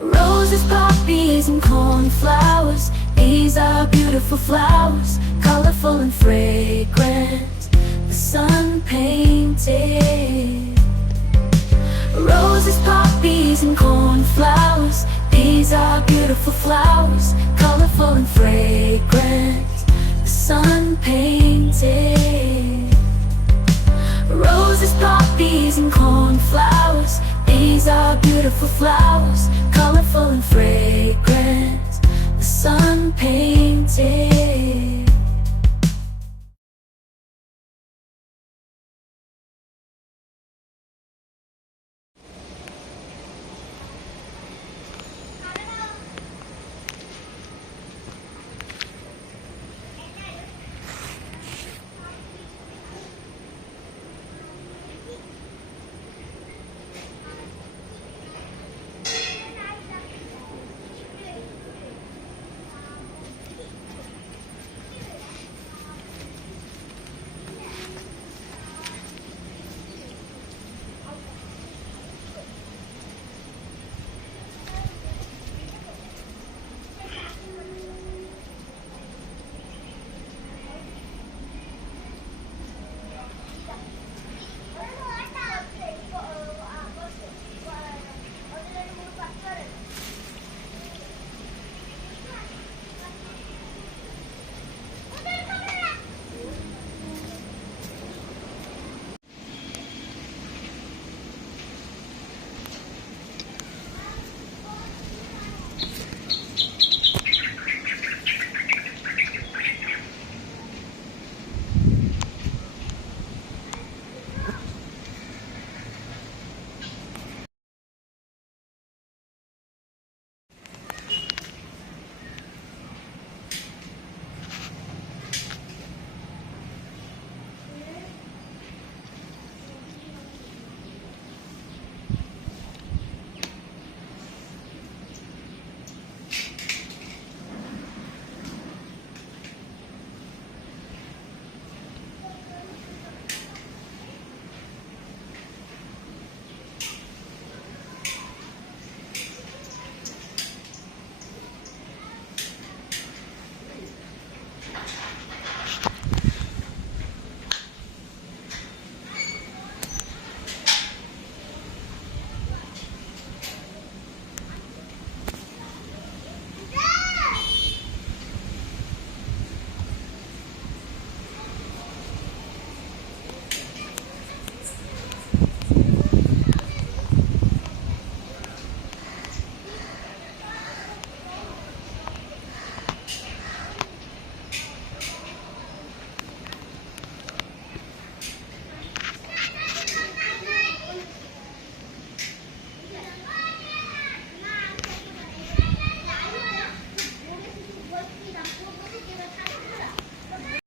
Roses, poppies, and cornflowers. These are beautiful flowers, colorful and fragrant, the sun painted. Roses, poppies, and cornflowers. These are beautiful flowers, colorful and fragrant, the sun painted. Roses, poppies, and cornflowers. These are beautiful flowers, colorful and fragrant, the sun painted.